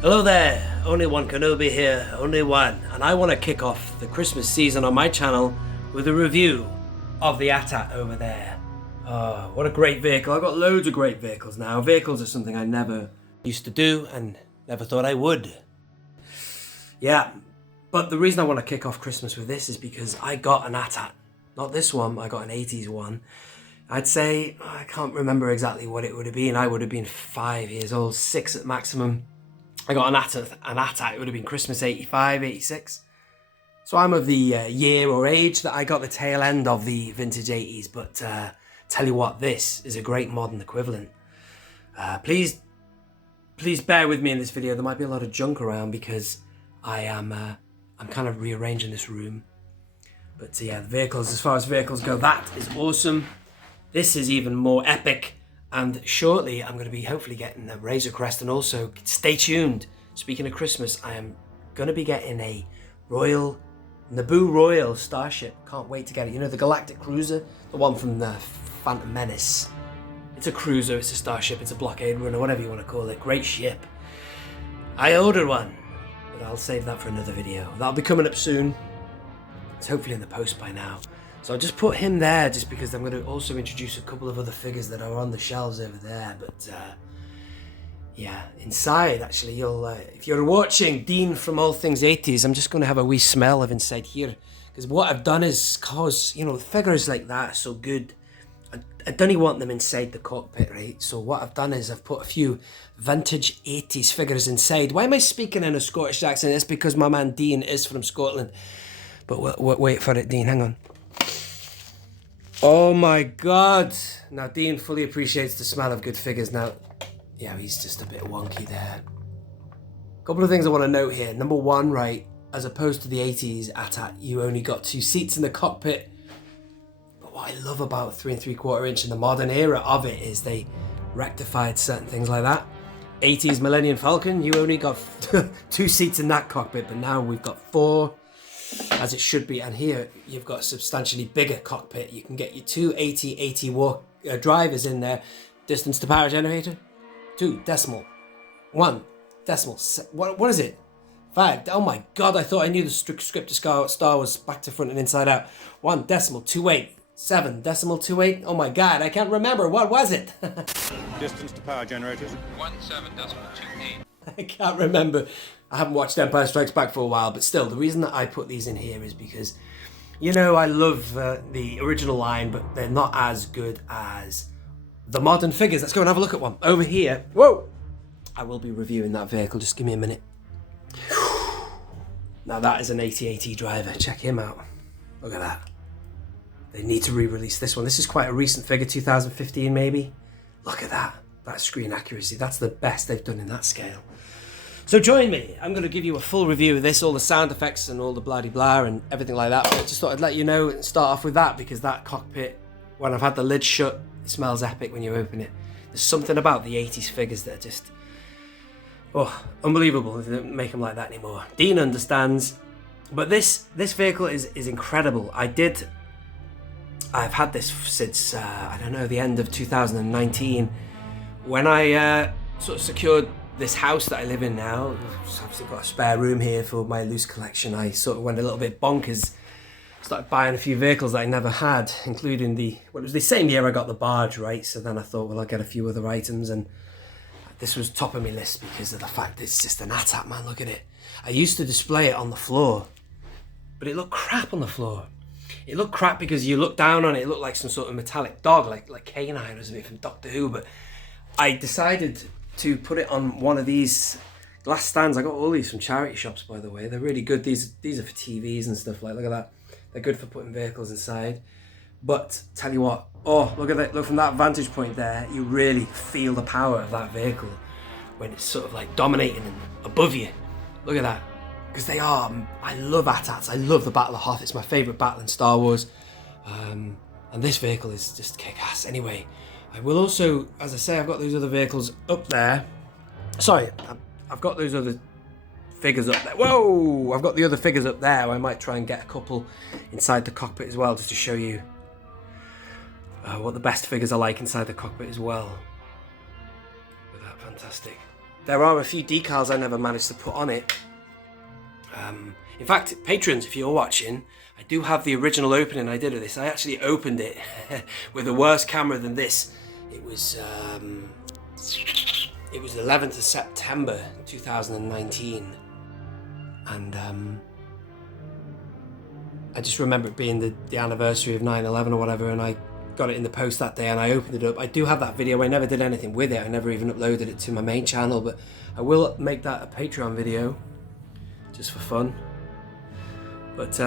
Hello there, only One Kenobi here, only one, and I want to kick off the Christmas season on my channel with a review of the AT-AT over there. Oh, what a great vehicle. I've got loads of great vehicles now. Vehicles are something I never used to do and never thought I would. Yeah, but the reason I want to kick off Christmas with this is because I got an AT-AT. Not this one, I got an 80s one. I'd say, I can't remember exactly what it would have been. I would have been 5 years old, 6 at maximum. I got an AT-AT, it would have been Christmas 85, 86. So I'm of the year or age that I got the tail end of the vintage 80s, but tell you what, this is a great modern equivalent. Please bear with me in this video. There might be a lot of junk around because I'm kind of rearranging this room. But yeah, the vehicles, as far as vehicles go, that is awesome. This is even more epic. And shortly, I'm going to be hopefully getting a Razor Crest, and also stay tuned. Speaking of Christmas, I am going to be getting a Naboo Royal Starship. Can't wait to get it. You know, the Galactic Cruiser, the one from the Phantom Menace. It's a cruiser, it's a starship, it's a blockade runner, whatever you want to call it. Great ship. I ordered one, but I'll save that for another video. That'll be coming up soon. It's hopefully in the post by now. So I'll just put him there just because I'm going to also introduce a couple of other figures that are on the shelves over there. But yeah, inside actually, you'll if you're watching Dean from All Things 80s, I'm just going to have a wee smell of inside here. Because what I've done is, cause, you know, figures like that are so good, I don't want them inside the cockpit, right? So what I've done is I've put a few vintage 80s figures inside. Why am I speaking in a Scottish accent? It's because my man Dean is from Scotland. But wait for it, Dean, hang on. Oh my god! Now Dean fully appreciates the smell of good figures. Now, yeah, he's just a bit wonky there. Couple of things I want to note here. Number one, right, as opposed to the 80s AT-AT, you only got 2 seats in the cockpit. But what I love about 3 3/4 inch in the modern era of it is they rectified certain things like that. 80s Millennium Falcon, you only got 2 seats in that cockpit, but now we've got 4. As it should be, and here you've got a substantially bigger cockpit. You can get your 2 AT-AT drivers in there. Distance to power generator, 2 decimal, 1 decimal. What is it? 5. Oh my god! I thought I knew the script of Star Wars back to front and inside out. 1 decimal 28. 7 decimal 28. Oh my god! I can't remember. What was it? Distance to power generators, 17 decimal 28. I can't remember. I haven't watched Empire Strikes Back for a while, but still, the reason that I put these in here is because, you know, I love the original line, but they're not as good as the modern figures. Let's go and have a look at one. Over here, whoa! I will be reviewing that vehicle, just give me a minute. Now that is an AT-AT driver, check him out. Look at that. They need to re-release this one. This is quite a recent figure, 2015 maybe. Look at that, that screen accuracy. That's the best they've done in that scale. So join me. I'm going to give you a full review of this, all the sound effects and all the blah-de-blah and everything like that. But I just thought I'd let you know and start off with that, because that cockpit, when I've had the lid shut, it smells epic when you open it. There's something about the 80s figures that are just, oh, unbelievable. They don't make them like that anymore. Dean understands. But this vehicle is incredible. I've had this since, I don't know, the end of 2019. When I sort of secured this house that I live in now, I've obviously got a spare room here for my loose collection. I sort of went a little bit bonkers, started buying a few vehicles that I never had, including it was the same year I got the barge, right? So then I thought, well, I'll get a few other items, and this was top of my list because of the fact that it's just an AT-AT, man, look at it. I used to display it on the floor, but it looked crap on the floor. It looked crap because you look down on it, it looked like some sort of metallic dog, like Canine or something from Doctor Who, but I decided to put it on one of these glass stands. I got all these from charity shops, by the way. They're really good. These are for TVs and stuff. Like, look at that. They're good for putting vehicles inside. But tell you what, oh, look at that. Look, from that vantage point there, you really feel the power of that vehicle when it's sort of like dominating and above you. Look at that. Because they are, I love AT-ATs. I love the Battle of Hoth. It's my favourite battle in Star Wars. And this vehicle is just kick-ass. Anyway, I will also, as I say, I've got those other vehicles up there. Sorry, I've got those other figures up there. Whoa! I've got the other figures up there. I might try and get a couple inside the cockpit as well, just to show you what the best figures are like inside the cockpit as well. Look at that, fantastic. there are a few decals I never managed to put on it. In fact, patrons, if you're watching, I do have the original opening I did of this. I actually opened it with a worse camera than this. It was the 11th of September 2019, and I just remember it being the anniversary of 9/11 or whatever, and I got it in the post that day and I opened it up. I do have that video. I never did anything with it. I never even uploaded it to my main channel, but I will make that a Patreon video just for fun. But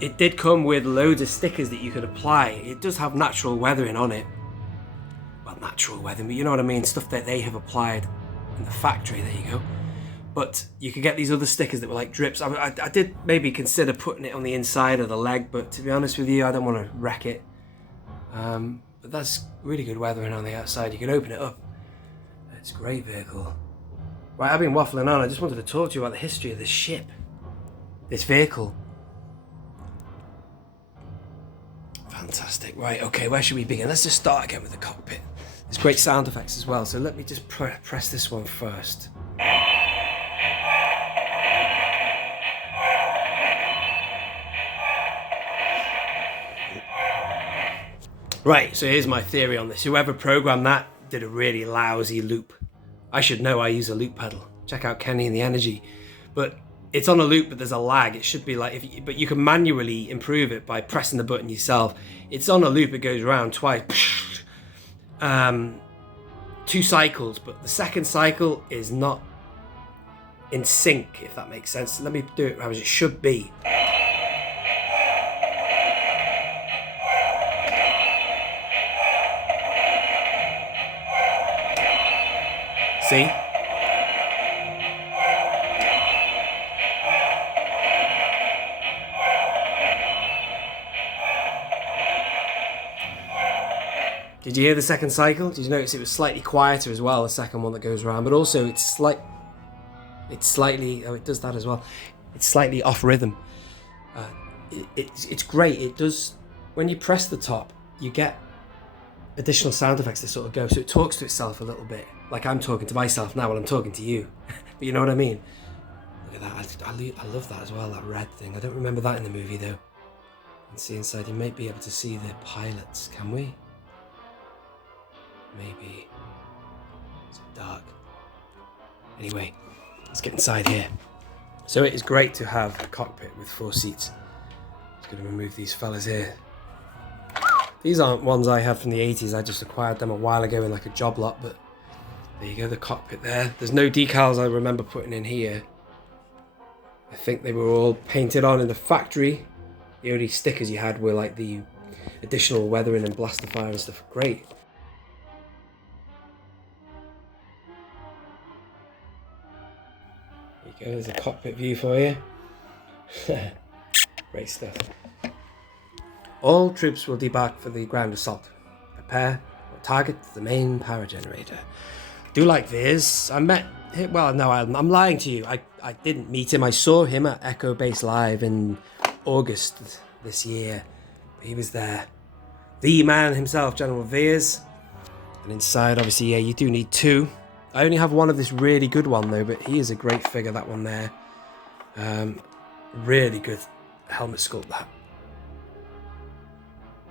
it did come with loads of stickers that you could apply. It does have natural weathering on it. Well, natural weathering, but you know what I mean, stuff that they have applied in the factory. There you go. But you could get these other stickers that were like drips. I did maybe consider putting it on the inside of the leg, but to be honest with you, I don't want to wreck it. But that's really good weathering on the outside. You can open it up. It's a great vehicle. Right, I've been waffling on. I just wanted to talk to you about the history of this ship, this vehicle. Fantastic. Right, okay, where should we begin? Let's just start again with the cockpit. There's great sound effects as well, so let me just press this one first. Right, so here's my theory on this. Whoever programmed that did a really lousy loop. I should know, I use a loop pedal. Check out Kenny and the Energy. But it's on a loop, but there's a lag. It should be like, but you can manually improve it by pressing the button yourself. It's on a loop, it goes around twice. 2 cycles, but the second cycle is not in sync, if that makes sense. Let me do it as it should be. See? Did you hear the second cycle? Did you notice it was slightly quieter as well, the second one that goes around, but also it's slightly, oh, it does that as well. It's slightly off rhythm. It's great. It does, when you press the top, you get additional sound effects that sort of go, so it talks to itself a little bit, like I'm talking to myself now when I'm talking to you. But you know what I mean? Look at that. I love that as well, that red thing. I don't remember that in the movie though. And see inside, you might be able to see the pilots, can we? Maybe. It's dark. Anyway, let's get inside here. So it is great to have a cockpit with 4 seats. Just going to remove these fellas here. These aren't ones I had from the 80s. I just acquired them a while ago in like a job lot, but there you go, the cockpit there. There's no decals I remember putting in here. I think they were all painted on in the factory. The only stickers you had were like the additional weathering and blaster fire and stuff. Great. There you go, there's a cockpit view for you. Great stuff. All troops will debark for the ground assault. Prepare or target the main power generator. Do like this. I met him, well, no, I'm lying to you. I didn't meet him. I saw him at Echo Base Live in August this year. He was there. The man himself, General Veers. And inside, obviously, yeah, you do need 2. I only have one of this really good one though, but he is a great figure, that one there. Really good helmet sculpt, that.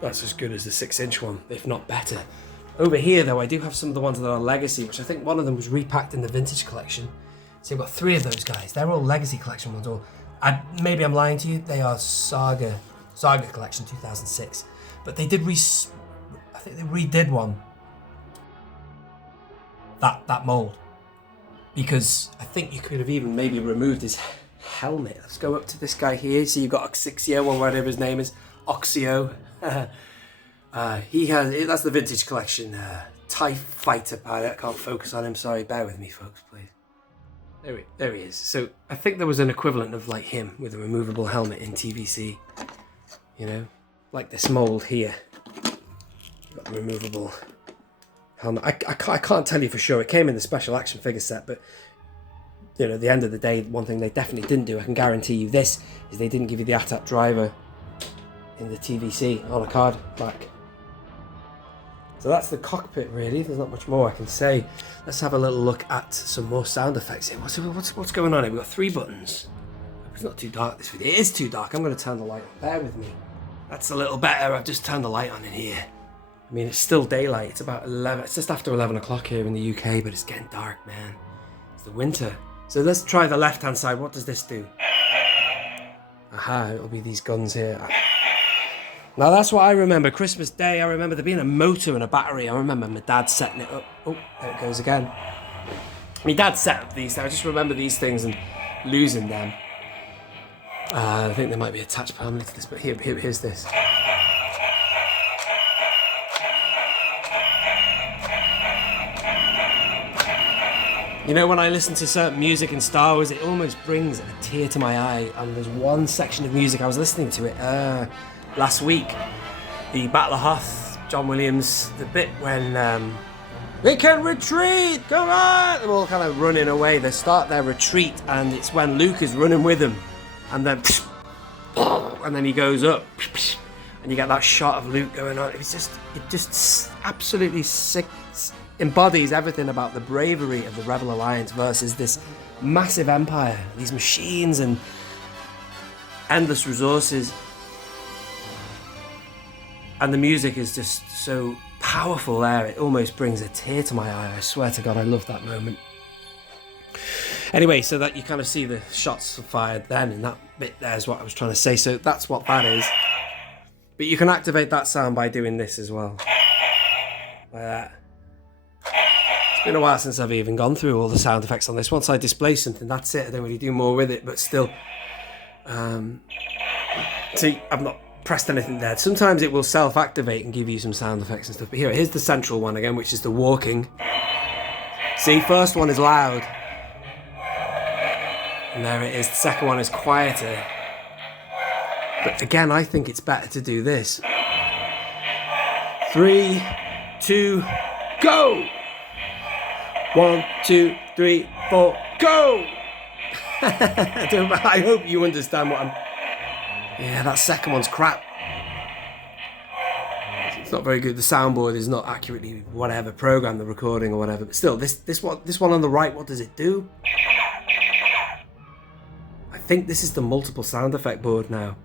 That's as good as the 6-inch one, if not better. Over here though, I do have some of the ones that are Legacy, which I think one of them was repacked in the Vintage collection. So I've got 3 of those guys. They're all Legacy collection ones, or maybe I'm lying to you, they are Saga collection 2006. But they did I think they redid one. That mold. Because I think you could have even maybe removed his helmet. Let's go up to this guy here. So you've got Oxixio, or whatever his name is. Oxio. He has, that's the Vintage collection. TIE fighter pilot. I can't focus on him, sorry. Bear with me, folks, please. There he is. So I think there was an equivalent of like him with a removable helmet in TVC. You know, like this mold here. Got the removable helmet. I can't tell you for sure. It came in the special action figure set, but you know, at the end of the day, one thing they definitely didn't do, I can guarantee you this, is they didn't give you the ATAT driver in the TVC on a card back. So that's the cockpit, really. There's not much more I can say. Let's have a little look at some more sound effects here. What's going on here? We've got 3 buttons. It's not too dark, this video. It is too dark. I'm going to turn the light on. Bear with me. That's a little better. I've just turned the light on in here. I mean, it's still daylight. It's about 11. It's just after 11 o'clock here in the UK, but it's getting dark, man. It's the winter. So let's try the left-hand side. What does this do? Aha, it'll be these guns here. Now that's what I remember. Christmas Day, I remember there being a motor and a battery. I remember my dad setting it up. Oh, there it goes again. My dad set up these. I just remember these things and losing them. I think they might be attached permanently to this, but here's this. You know, when I listen to certain music in Star Wars, it almost brings a tear to my eye. And there's one section of music, I was listening to it last week. The Battle of Hoth, John Williams, the bit when they can retreat, come on! They're all kind of running away. They start their retreat, and it's when Luke is running with them. And then he goes up, and you get that shot of Luke going on. It just absolutely sick. Embodies everything about the bravery of the Rebel Alliance versus this massive empire, these machines and endless resources. And the music is just so powerful there, it almost brings a tear to my eye. I swear to God, I love that moment. Anyway, so that you kind of see the shots fired then, and that bit there is what I was trying to say. So that's what that is. But you can activate that sound by doing this as well. Like that. It's been a while since I've even gone through all the sound effects on this. Once I display something, that's it. I don't really do more with it, but still. See, I've not pressed anything there. Sometimes it will self-activate and give you some sound effects and stuff. But here's the central one again, which is the walking. See, first one is loud. And there it is. The second one is quieter. But again, I think it's better to do this. 3, 2, go! 1, 2, 3, 4, go! I hope you understand what I'm... Yeah, that second one's crap. It's not very good. The soundboard is not accurately whatever program the recording or whatever. But still, this one on the right, what does it do? I think this is the multiple sound effect board now.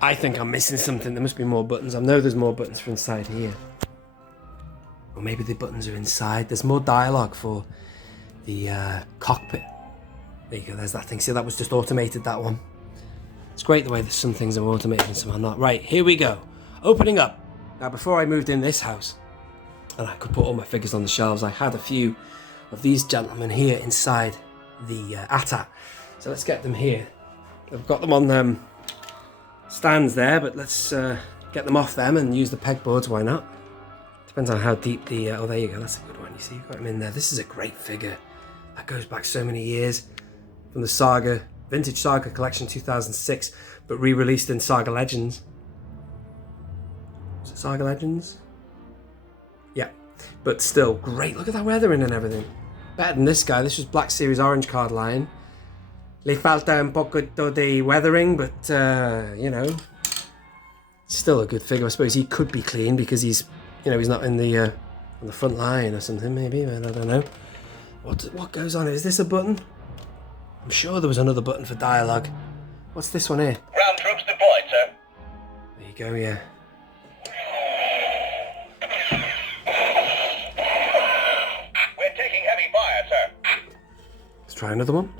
I think I'm missing something. There must be more buttons. I know there's more buttons for inside here. Or maybe the buttons are inside. There's more dialogue for the cockpit. There you go, there's that thing. See, that was just automated, that one. It's great the way that some things are automated and some are not. Right, here we go. Opening up. Now, before I moved in this house, and I could put all my figures on the shelves, I had a few of these gentlemen here inside the ATAT. So let's get them here. I've got them on stands there, but let's get them off them and use the pegboards. Why not? Depends on how deep the... oh, there you go. That's a good one. You see, you've got them in there. This is a great figure. That goes back so many years. From the Saga, Vintage Saga Collection 2006, but re-released in Saga Legends. Is it Saga Legends? Yeah. But still, great. Look at that weathering and everything. Better than this guy. This was Black Series Orange Card line. Le falta un poco de weathering, but, you know, still a good figure. I suppose he could be clean because he's, you know, he's not in the on the front line or something, maybe, but I don't know. What goes on? Is this a button? I'm sure there was another button for dialogue. What's this one here? Ground troops deployed, sir. There you go, yeah. We're taking heavy fire, sir. Let's try another one.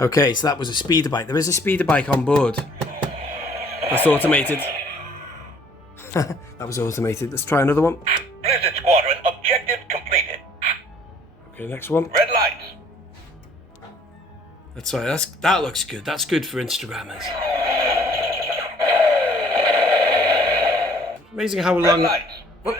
Okay, so that was a speeder bike. There is a speeder bike on board. That's automated. That was automated. Let's try another one. Blizzard Squadron, objective completed. Okay, next one. Red lights. That's right. That looks good. That's good for Instagrammers. Amazing how long. Red lights. What?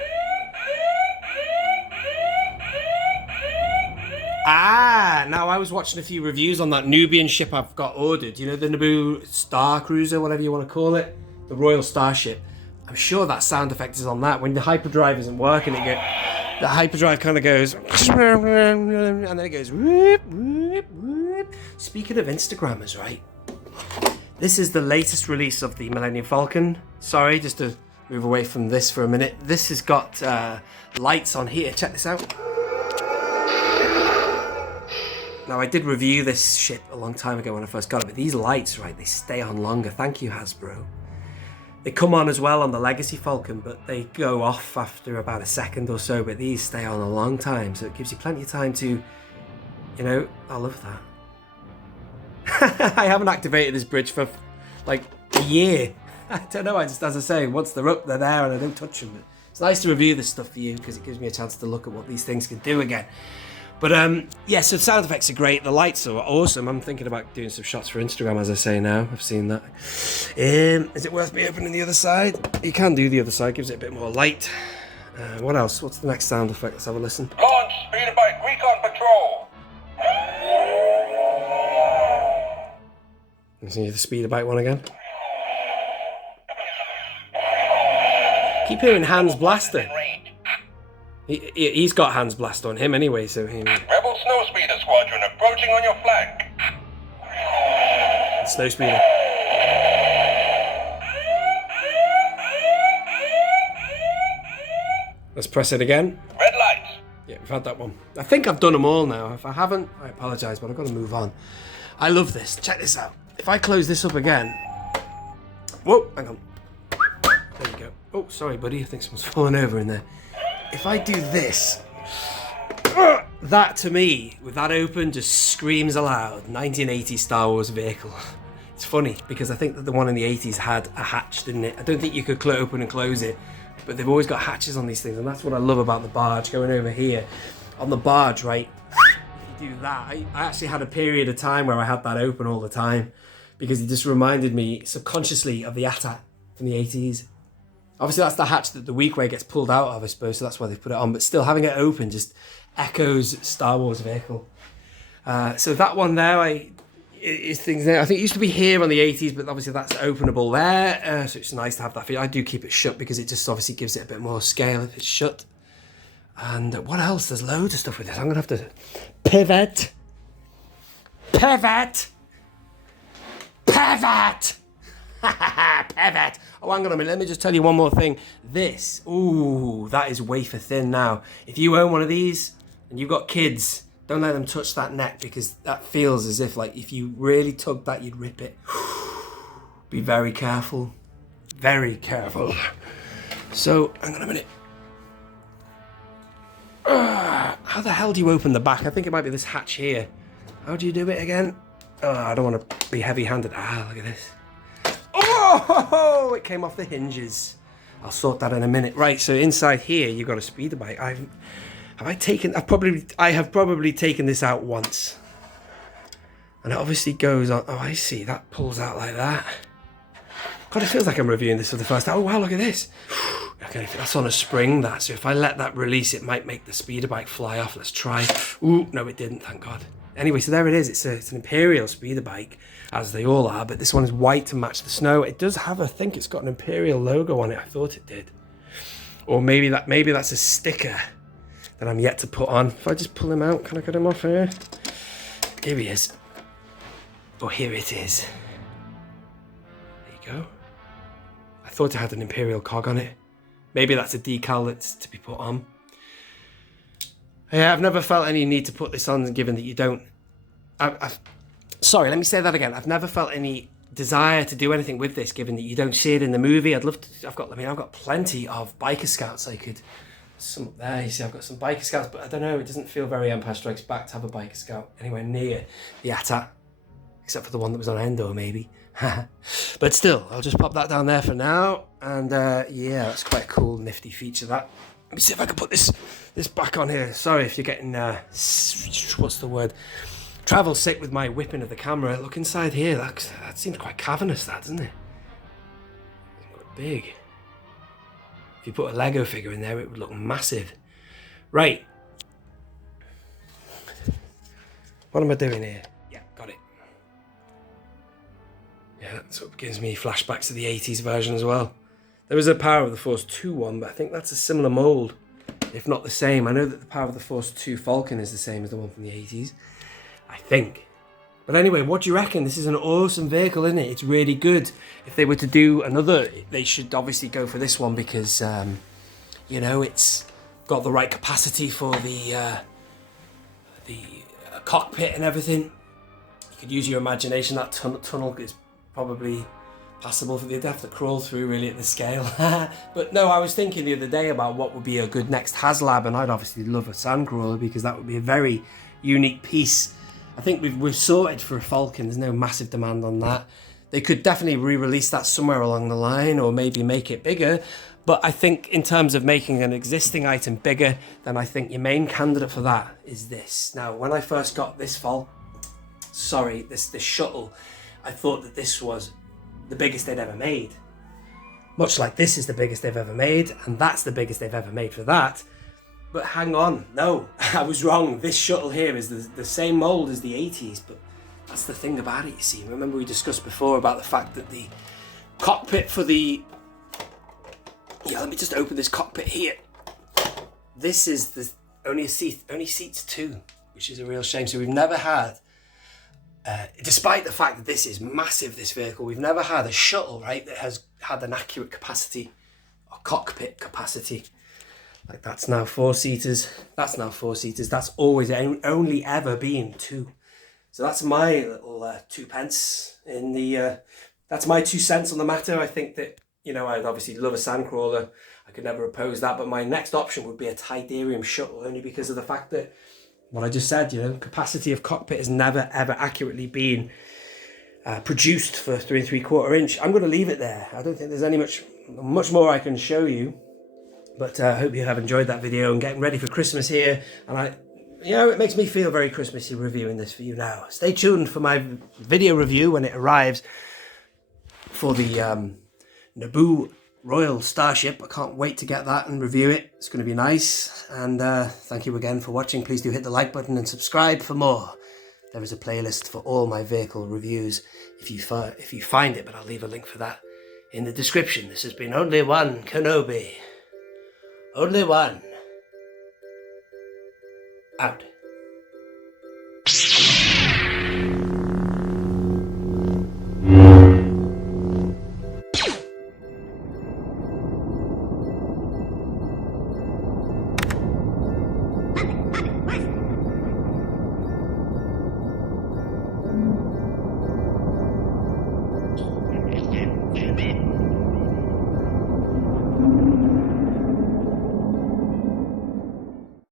Ah, now I was watching a few reviews on that Nubian ship I've got ordered. You know, the Naboo Star Cruiser, whatever you want to call it, the Royal Starship. I'm sure that sound effect is on that. When the hyperdrive isn't working, the hyperdrive kind of goes, and then it goes, whoop, whoop, whoop. Speaking of Instagrammers, right? This is the latest release of the Millennium Falcon. Sorry, just to move away from this for a minute. This has got lights on here. Check this out. Now, I did review this shit a long time ago when I first got it, but these lights, right, they stay on longer. Thank you, Hasbro. They come on as well on the Legacy Falcon, but they go off after about a second or so, but these stay on a long time, so it gives you plenty of time to, you know, I love that. I haven't activated this bridge for like a year. I don't know, as I say, once they're up, they're there and I don't touch them. But it's nice to review this stuff for you because it gives me a chance to look at what these things can do again. But yeah, so sound effects are great. The lights are awesome. I'm thinking about doing some shots for Instagram, as I say now. I've seen that. Is it worth me opening the other side? You can do the other side. Gives it a bit more light. What else? What's the next sound effect? Let's have a listen. Launch speederbike recon patrol. Let's see the speederbike one again. Keep hearing Hans Blaster. He's got Hans Blast on him anyway, so he... Rebel Snowspeeder Squadron approaching on your flank. Snowspeeder. Let's press it again. Red lights. Yeah, we've had that one. I think I've done them all now. If I haven't, I apologise, but I've got to move on. I love this. Check this out. If I close this up again... Whoa, hang on. There you go. Oh, sorry, buddy. I think someone's fallen over in there. If I do this, that to me, with that open, just screams aloud. 1980s Star Wars vehicle. It's funny, because I think that the one in the 80s had a hatch, didn't it? I don't think you could open and close it, but they've always got hatches on these things, and that's what I love about the barge. Going over here, on the barge, right, if you do that, I actually had a period of time where I had that open all the time, because it just reminded me subconsciously of the ATAT from the 80s. Obviously, that's the hatch that the weakway gets pulled out of, I suppose, so that's why they put it on. But still, having it open just echoes Star Wars vehicle. So that one there, is things there. I think it used to be here on the 80s, but obviously that's openable there. So it's nice to have that feature. I do keep it shut because it just obviously gives it a bit more scale if it's shut. And what else? There's loads of stuff with this. I'm going to have to pivot. Pivot! Pivot! Pivot! Oh, hang on a minute, let me just tell you one more thing. This, ooh, that is wafer thin now. If you own one of these and you've got kids, don't let them touch that neck because that feels as if, like, if you really tugged that, you'd rip it. Be very careful. Very careful. So, hang on a minute. How the hell do you open the back? I think it might be this hatch here. How do you do it again? Oh, I don't want to be heavy-handed. Ah, look at this. Oh, it came off the hinges. I'll sort that in a minute. Right, so inside here you've got a speeder bike. I have probably taken this out once. And it obviously goes on. Oh, I see. That pulls out like that. God, it feels like I'm reviewing this for the first time. Oh, wow, look at this. Okay, that's on a spring, that. So if I let that release, it might make the speeder bike fly off. Let's try. Ooh, no, it didn't, thank God. Anyway, so there it is. It's an Imperial speeder bike, as they all are, but this one is white to match the snow. It does have, I think it's got an Imperial logo on it. I thought it did. Or maybe that's a sticker that I'm yet to put on. If I just pull him out, can I get him off here? Here he is. Oh, here it is. There you go. I thought it had an Imperial cog on it. Maybe that's a decal that's to be put on. Yeah, I've never felt any need to put this on, given that you don't... Sorry, let me say that again. I've never felt any desire to do anything with this, given that you don't see it in the movie. I'd love to... I've got plenty of biker scouts I could... Some up there, you see, I've got some biker scouts, but I don't know, it doesn't feel very Empire Strikes Back to have a biker scout anywhere near the AT-AT, except for the one that was on Endor, maybe. But still, I'll just pop that down there for now, and yeah, that's quite a cool, nifty feature, that. Let me see if I can put this back on here. Sorry if you're getting, what's the word? Travel sick with my whipping of the camera. Look inside here, that seems quite cavernous, that, doesn't it? It's quite big. If you put a Lego figure in there, it would look massive. Right. What am I doing here? Yeah, got it. Yeah, that sort of gives me flashbacks to the 80s version as well. There is a Power of the Force 2 one, but I think that's a similar mould, if not the same. I know that the Power of the Force 2 Falcon is the same as the one from the 80s, I think. But anyway, what do you reckon? This is an awesome vehicle, isn't it? It's really good. If they were to do another, they should obviously go for this one because, you know, it's got the right capacity for the cockpit and everything. You could use your imagination. That tunnel is probably passable for you'd have to crawl through really at the scale. But no, I was thinking the other day about what would be a good next HasLab, and I'd obviously love a Sandcrawler because that would be a very unique piece. I think we've sorted for a Falcon. There's no massive demand on that. They could definitely re-release that somewhere along the line, or maybe make it bigger. But I think in terms of making an existing item bigger, then I think your main candidate for that is this. Now, when I first got this this shuttle, I thought that this was the biggest they'd ever made. Much like this is the biggest they've ever made, and that's the biggest they've ever made for that. But hang on, no, I was wrong. This shuttle here is the same mould as the 80s, but that's the thing about it, you see. Remember we discussed before about the fact that the cockpit for the... Yeah, let me just open this cockpit here. This is the only seats 2, which is a real shame. So we've never had, despite the fact that this is massive, this vehicle, we've never had a shuttle, right, that has had an accurate capacity, or cockpit capacity. Like that's now 4-seaters, that's now 4-seaters, that's always only ever been 2. So that's my little 2 pence in the, that's my 2 cents on the matter. I think that, you know, I'd obviously love a Sandcrawler, I could never oppose that, but my next option would be a Tidarium shuttle, only because of the fact that, what I just said, you know, capacity of cockpit has never ever accurately been produced for 3 3/4 inch. I'm going to leave it there. I don't think there's any much more I can show you. But I hope you have enjoyed that video and getting ready for Christmas here. And you know, it makes me feel very Christmassy reviewing this for you now. Stay tuned for my video review when it arrives for the Naboo Royal Starship. I can't wait to get that and review it. It's going to be nice. And thank you again for watching. Please do hit the like button and subscribe for more. There is a playlist for all my vehicle reviews if you find it, but I'll leave a link for that in the description. This has been Only One Kenobi. Only one. Out.